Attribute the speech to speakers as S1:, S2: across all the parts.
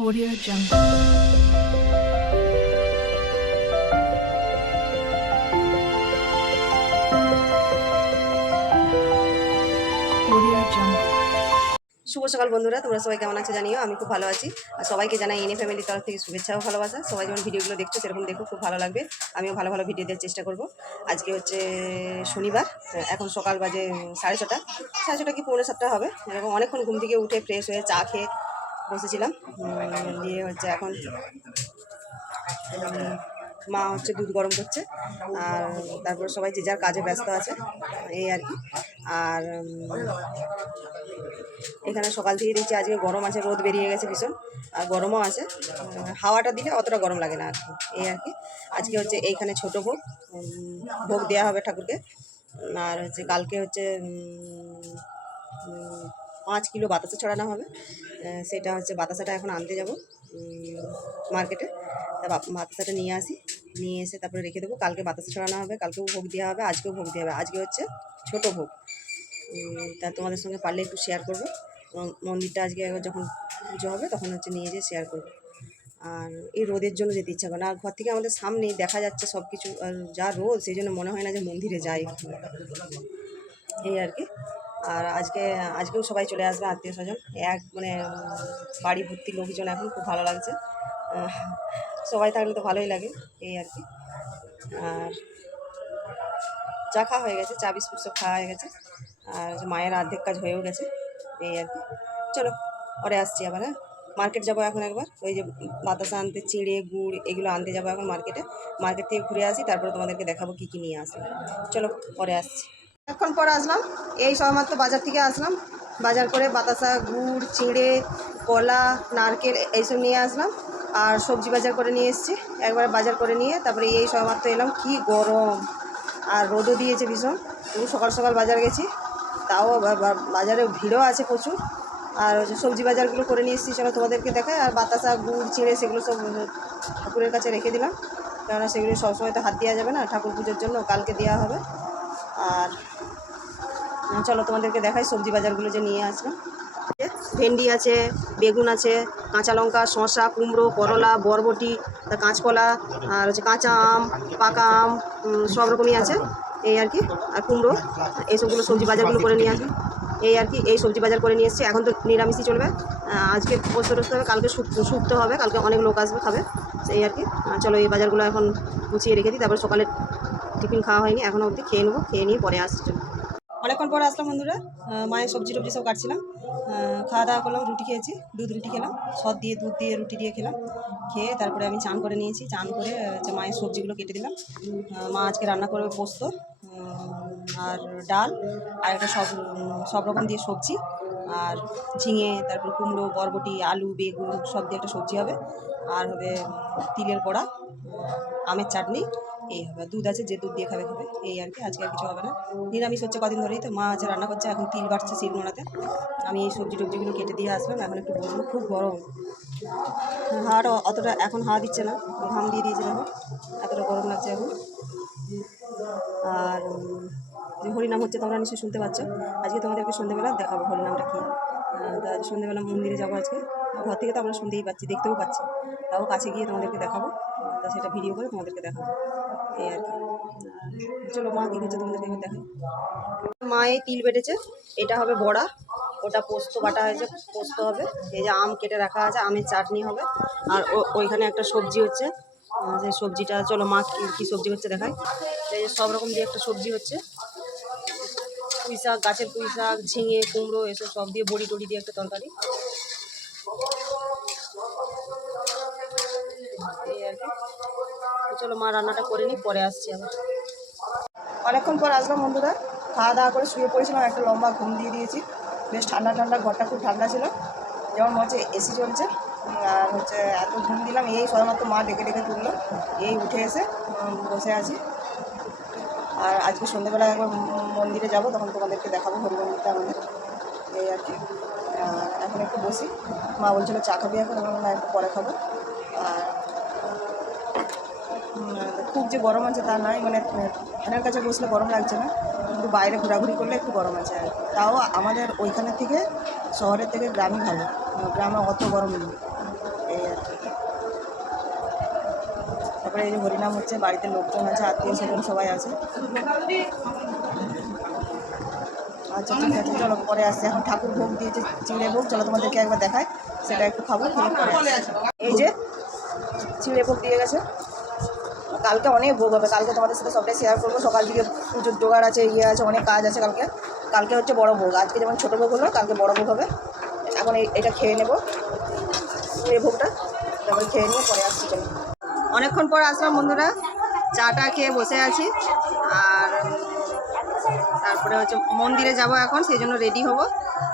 S1: Audio Jungle.
S2: শুভ সকাল বন্ধুরা, তোমরা সবাই কেমন আছো জানিও? আমি খুব ভালো আছি। আর সবাইকে জানাই এনে ফ্যামিলির তরফ থেকে শুভেচ্ছা ও ভালোবাসা। সবাই যেমন ভিডিওগুলো দেখছ, সেরকম দেখো, খুব ভালো লাগবে। আমিও ভালো ভালো ভিডিও দেওয়ার চেষ্টা করব। আজকে হচ্ছে শনিবার, এখন সকাল বাজে সাড়ে ছটা। সাড়ে ছটা কি পৌনে সাতটা হবে? এরকম অনেকক্ষণ ঘুম থেকে উঠে ফ্রেশ হয়ে চা খেয়ে বসেছিলাম। দিয়ে হচ্ছে এখন মা হচ্ছে দুধ গরম করছে, আর তারপর সবাই যে যার কাজে ব্যস্ত আছে, এই আর কি। আর এখানে সকাল থেকে দেখছি আজকে গরম আছে, রোদ বেরিয়ে গেছে ভীষণ, আর গরমও আছে। হাওয়াটা দিলে অতটা গরম লাগে না আর কি, এই আর কি। আজকে হচ্ছে এইখানে ছোট ভোগ ভোগ দেওয়া হবে ঠাকুরকে, আর হচ্ছে কালকে হচ্ছে পাঁচ কিলো বাতাসা ছড়ানো হবে। সেটা হচ্ছে বাতাসাটা এখন আনতে যাব মার্কেটে। তা বাতাসাটা নিয়ে আসি, নিয়ে এসে তারপরে রেখে দেবো। কালকে বাতাসা ছড়ানো হবে, কালকেও ভোগ দেওয়া হবে, আজকেও ভোগ দেওয়া হবে। আজকে হচ্ছে ছোট ভোগ। তা তোমাদের সঙ্গে পারলে একটু শেয়ার করব। মন্দিরটা আজকে একবার যখন পুজো হবে, তখন হচ্ছে নিয়ে যেয়ে শেয়ার করব। আর এই রোদের জন্য যেতে ইচ্ছা করে না। ঘর থেকে আমাদের সামনেই দেখা যাচ্ছে সব কিছু আর যা রোদ, সেই জন্য মনে হয় না যে মন্দিরে যাই। এই আর কি। আর আজকে, আজকেও সবাই চলে আসবে, আত্মীয় স্বজন। এক মানে বাড়ি ভর্তি লোকজন এখন, খুব ভালো লাগছে। সবাই থাকলে তো ভালোই লাগে, এই আর কি। আর চা খাওয়া হয়ে গেছে, চা, বিস্কুট সব খাওয়া হয়ে গেছে। আর মায়ের অর্ধেক কাজ হয়েও গেছে, এই আর কি। চলো, পরে আসছি আবার হ্যাঁ? মার্কেট যাব এখন একবার। ওই যে বাতাসা আনতে, চিড়ে, গুড়, এগুলো আনতে যাব এখন মার্কেটে। মার্কেট থেকে ঘুরে আসি, তারপরে তোমাদেরকে দেখাবো কী কী নিয়ে আসব। চলো, পরে আসছি। এখন পরে আসলাম। এই সবেমাত্র বাজার থেকে আসলাম। বাজার করে বাতাসা, গুড়, চিড়ে, কলা, নারকেল এইসব নিয়ে আসলাম। আর সবজি বাজার করে নিয়ে এসেছি। একবার বাজার করে নিয়ে তারপরে এই সবেমাত্র এলাম। কি গরম! আর রোদও দিয়েছে ভীষণ। তবু সকাল সকাল বাজার গেছি। তাও বাজারে ভিড়ও আছে প্রচুর। আর সবজি বাজারগুলো করে নিয়ে এসেছি চলো তোমাদেরকে দেখায় আর বাতাসা, গুড়, চিড়ে সেগুলো সব ঠাকুরের কাছে রেখে দিলাম। কেননা সেগুলো সবসময় তো হাত দেওয়া যাবে না। ঠাকুর পুজোর জন্য কালকে দেওয়া হবে। আর চলো তোমাদেরকে দেখাই সবজি বাজারগুলো যে নিয়ে আসলাম ভেন্ডি আছে, বেগুন আছে, কাঁচা লঙ্কা, শসা, কুমড়ো, করলা, বরবটি, তা কাঁচকলা, আর হচ্ছে কাঁচা আম, পাকা আম সব রকমই আছে, এই আর কি, আর কুমড়ো এইসবগুলো সবজি বাজারগুলো করে নিয়ে আসবে এই আর কি, এই সবজি বাজার করে নিয়ে এসেছি, এখন তো নিরামিষই চলবে আজকে পোস্ত টোস্ত হবে, কালকে শুক- শুক্তো হবে, কালকে অনেক লোক আসবে খাবে, সেই আর কি চলো এই বাজারগুলো এখন গুছিয়ে রেখে দিই, তারপর সকালে টিফিন খাওয়া হয়নি এখনও অবধি খেয়ে নেব, খেয়ে নিয়ে পরে আসছি। অনেকক্ষণ পরে আসলাম বন্ধুরা। মায়ের সবজি টবজি সব কাটছিলাম। খাওয়া দাওয়া করলাম, রুটি খেয়েছি, দুধ রুটি খেলাম সদ দিয়ে দুধ দিয়ে রুটি দিয়ে খেলাম, খেয়ে তারপরে আমি চান করে নিয়েছি, চান করে হচ্ছে মায়ের সবজিগুলো কেটে দিলাম। মা আজকে রান্না করবে পোস্ত আর ডাল, আর একটা সব সব রকম দিয়ে সবজি, আর ঝিঙে, তারপর কুমড়ো, বরবটি, আলু, বেগুন, সব দিয়ে একটা সবজি হবে, আর হবে তিলের বড়া, আমের চাটনি এই হবে দুধ আছে, যে দুধ দিয়ে খাবে খাবে। এই আর কি, আজকে আর কিছু হবে না। নিরামিষ হচ্ছে কদিন ধরেই তো মা আছে, রান্না করছে, এখন তিল বাড়ছে শিল নোড়াতে আমি এই সবজি টবজিগুলো কেটে দিয়ে আসলাম, এখন একটু বসবো, খুব গরম। হাওয়াটা অতটা এখন হাওয়া দিচ্ছে না, ঘাম দিয়ে দিয়েছে দেখো, এতটা গরম লাগছে এখন। আর যে হরিনাম হচ্ছে, তোমরা নিশ্চয়ই শুনতে পাচ্ছ। আজকে তোমাদেরকে সন্ধ্যেবেলা দেখাবো হরিনামটা কী। তা সন্ধ্যেবেলা মন্দিরে যাব আজকে। ঘর থেকে তো আমরা শুনতেই পাচ্ছি, দেখতেও পাচ্ছি। তাও কাছে গিয়ে তোমাদেরকে দেখাবো, তা সেটা ভিডিও করে তোমাদেরকে দেখাবো। এই আর চলো মা কী করছে তোমাদেরকে এবার দেখাই মা এই তিল বেটেছে, এটা হবে বড়া, ওটা পোস্ত বাটা হয়েছে, পোস্ত হবে। এই যে আম কেটে রাখা আছে, আমের চাটনি হবে। আর ওইখানে একটা সবজি হচ্ছে সেই সবজিটা, চলো মা কী সবজি হচ্ছে দেখাই। এই যে সব রকম দিয়ে একটা সবজি হচ্ছে। পুঁই শাক গাছের পুঁই শাক ঝিঙে, কুমড়ো, এসব সব দিয়ে বড়ি টড়ি দিয়ে একটা তরকারি এই আর কি তো চলো মা রান্নাটা করে নিই পরে আসছি আবার। অনেকক্ষণ পর আসলাম বন্ধুরা। খাওয়া দাওয়া করে শুয়ে পড়েছিলাম একটা লম্বা ঘুম দিয়ে দিয়েছি। বেশ ঠান্ডা ঠান্ডা ঘরটা খুব ঠান্ডা ছিল। যেমন মনে হচ্ছে এসি চলছে। আর হচ্ছে এত ঘুম দিলাম এই সবেমাত্র মা ডেকে ডেকে তুললো। এই উঠে এসে বসে আছি। আর আজকে সন্ধ্যেবেলা একবার মন্দিরে যাব তখন তোমাদেরকে দেখাবো হরি মন্দিরটা আমাদের। এই আর কি। এখন একটু বসি। মা বলছিল চা খাবি এখন বললাম, একটু পরে খাব। খুব যে গরম আছে তা নয় মানে ফ্যানের কাছে বসলে গরম লাগছে না, কিন্তু বাইরে ঘোরাঘুরি করলে একটু গরম আছে আর তাও আমাদের ওইখানের থেকে, শহরের থেকে গ্রামই ভালো গ্রামে অত গরম নেই, এই আর কি। তারপরে এই যে হরিনাম হচ্ছে, বাড়িতে লোকজন আছে, আত্মীয় স্বজন সবাই আছে। আচ্ছা ঠিক আছে, চলো, পরে আসছে। এখন ঠাকুর ভোগ দিয়েছে, চিড়ে ভোগ, চলো তোমাদেরকে একবার দেখায় সেটা একটু খাব এই যে, চিড়ে ভোগ দিয়ে গেছে। কালকে অনেক ভোগ হবে। কালকে তোমাদের সাথে সবটাই শেয়ার করব। সকাল থেকে পুজোর জোগাড় আছে ইয়ে আছে, অনেক কাজ আছে কালকে। কালকে হচ্ছে বড় ভোগ। আজকে যেমন ছোটো ভোগ হলো, কালকে বড় ভোগ হবে। এখন এটা খেয়ে নেব। এই ভোগটা। তারপরে খেয়ে নিয়ে পরে আসছি চলো। অনেকক্ষণ পর আসলাম বন্ধুরা। চাটা খেয়ে বসে আছি। আর তারপরে হচ্ছে মন্দিরে যাব এখন, সেই জন্য রেডি হব।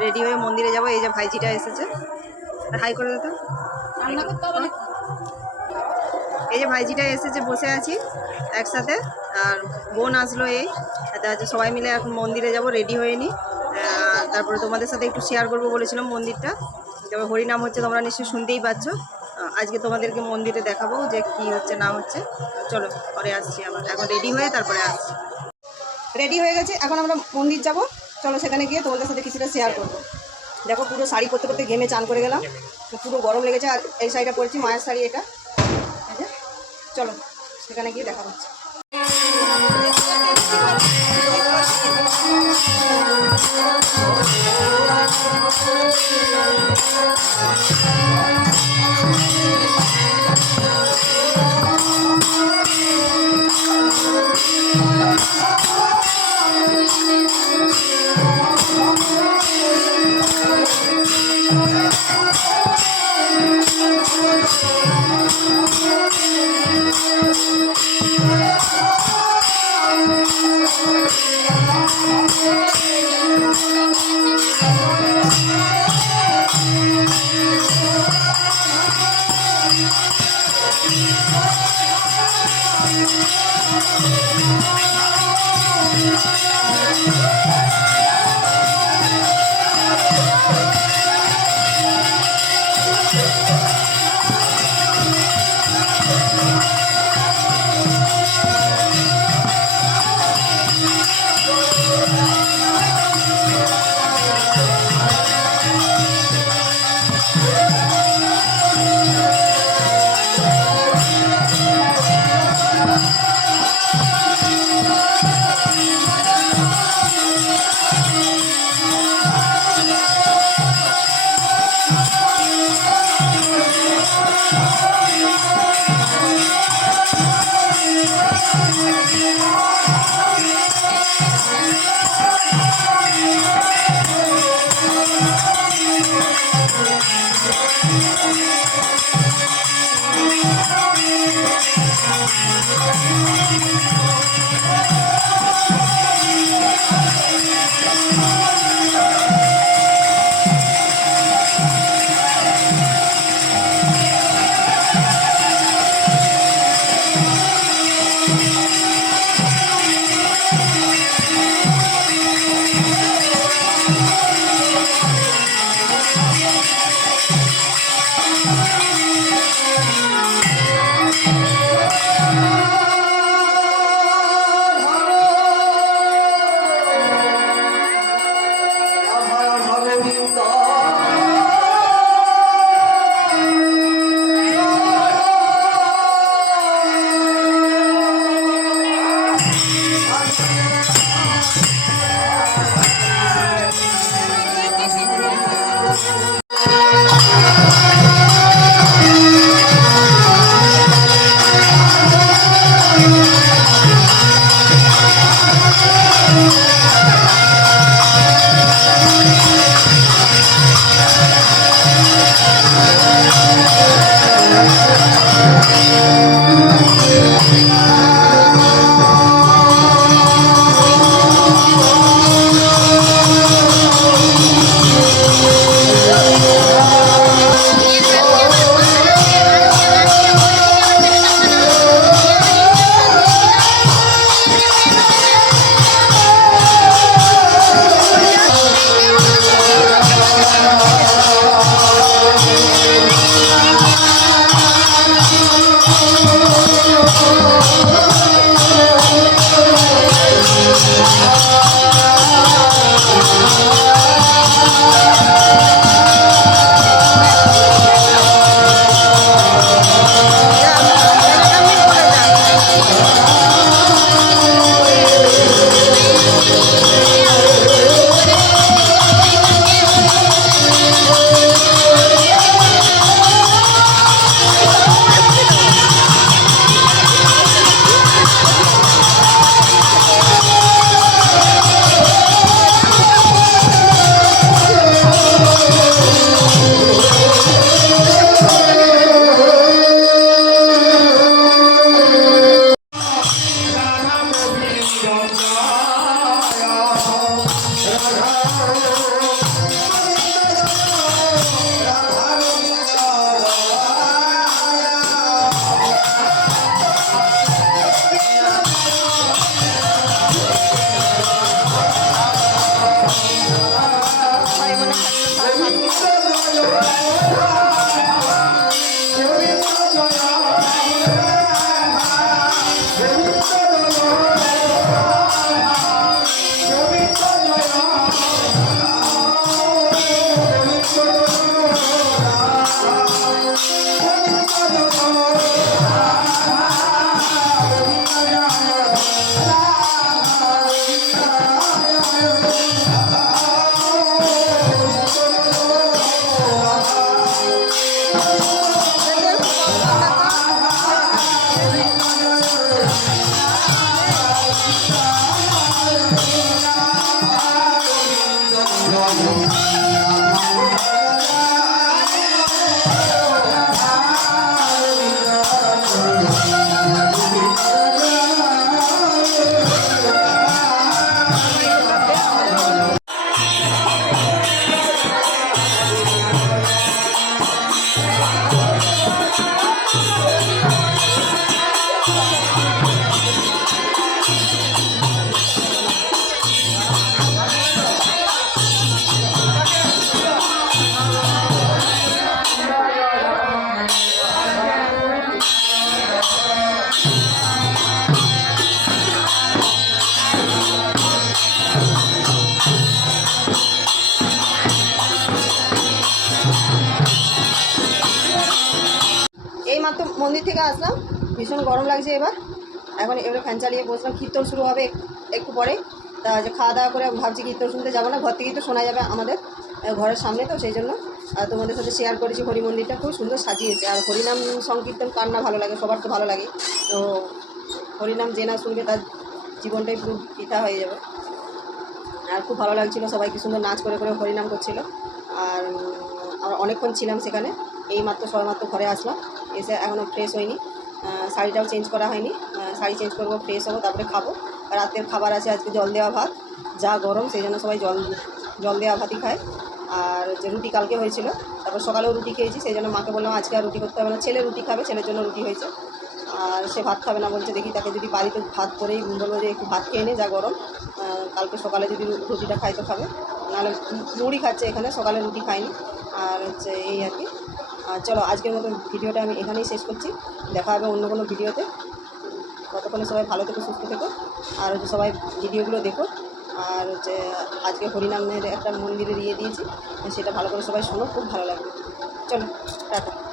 S2: রেডি হয়ে মন্দিরে যাব। এই যে ভাইজিটা এসেছে। হাই করে দিতে এই যে ভাইজিটা এসেছে বসে আছি একসাথে, আর বোন আসলো এই। সবাই মিলে এখন মন্দিরে যাব রেডি হয়ে নি তারপরে তোমাদের সাথে একটু শেয়ার করব বলেছিলাম মন্দিরটা। তারপরে হরিনাম হচ্ছে, তোমরা নিশ্চয়ই শুনতেই পাচ্ছ। আজকে তোমাদেরকে মন্দিরে দেখাবো যে কি হচ্ছে, না হচ্ছে। চলো, পরে আসছি আবার। এখন রেডি হয়ে তারপরে আসছি। রেডি হয়ে গেছে, এখন আমরা মন্দির যাব। চলো সেখানে গিয়ে তোমাদের সাথে কিছুটা শেয়ার করব। দেখো পুরো শাড়ি পরতে পরতে ঘেমে চান করে গেলাম। পুরো গরম লেগেছে, আর এই শাড়িটা পরেছি, মায়ের শাড়ি এটা। চলো সেখানে গিয়ে দেখা হচ্ছে Thank you. 하고 মাত্র মন্দির থেকে আসলাম। ভীষণ গরম লাগছে এবার। এখন এবারে ফ্যান চালিয়ে বসলাম। কীর্তন শুরু হবে একটু পরে। তা যে খাওয়া দাওয়া করে ভাবছি কীর্তন শুনতে যাব না। ঘর থেকেই তো শোনা যাবে আমাদের ঘরের সামনে তো, সেই জন্য। আর তোমাদের সাথে শেয়ার করেছি হরি মন্দিরটা। খুব সুন্দর সাজিয়েছে। আর হরিনাম সংকীর্তন কার না ভালো লাগে? সবার তো ভালো লাগে। তো হরিনাম যে না শুনবে তার জীবনটাই পুরো পিতা হয়ে যাবে। আর খুব ভালো লাগছিল সবাই কি সুন্দর নাচ করে করে হরিনাম করছিল। আর আমরা অনেকক্ষণ ছিলাম সেখানে। এই মাত্র সবাই মাত্র ঘরে আসলাম। এসে এখনও ফ্রেশ হয়নি। শাড়িটাও চেঞ্জ করা হয়নি। শাড়ি চেঞ্জ করব ফ্রেশ হব, তারপরে খাব। রাতের খাবার আছে আজকে জল দেওয়া ভাত, যা গরম, সেই জন্য সবাই জল জল দেওয়া ভাতই খায়। আর যে রুটি কালকে হয়েছিল, তারপর সকালেও রুটি খেয়েছি, সেই জন্য মাকে বললাম, আজকে আর রুটি করতে হবে না, ছেলে রুটি খাবে, ছেলের জন্য রুটি হয়েছে। আর সে ভাত খাবে না, বলছে, দেখি তাকে যদি বাড়িতে ভাত করেই বলব যে একটু ভাত খেয়ে নে, যা গরম। কালকে সকালে যদি রুটিটা খাই তো খাবে। নাহলে মুড়ি খাচ্ছে এখানে, সকালে রুটি খায়নি। আর হচ্ছে এই আর কি আর চলো, আজকের মতো ভিডিওটা আমি এখানেই শেষ করছি। দেখা হবে অন্য কোনো ভিডিওতে। ততক্ষণে সবাই ভালো থেকো, সুস্থ থেকো। আর হচ্ছে সবাই ভিডিওগুলো দেখো। আর হচ্ছে, আজকে হরিনামের একটা মন্দিরে দিয়ে দিয়েছি। সেটা ভালো করে সবাই শোনো, খুব ভালো লাগবে। চলো, টাটা।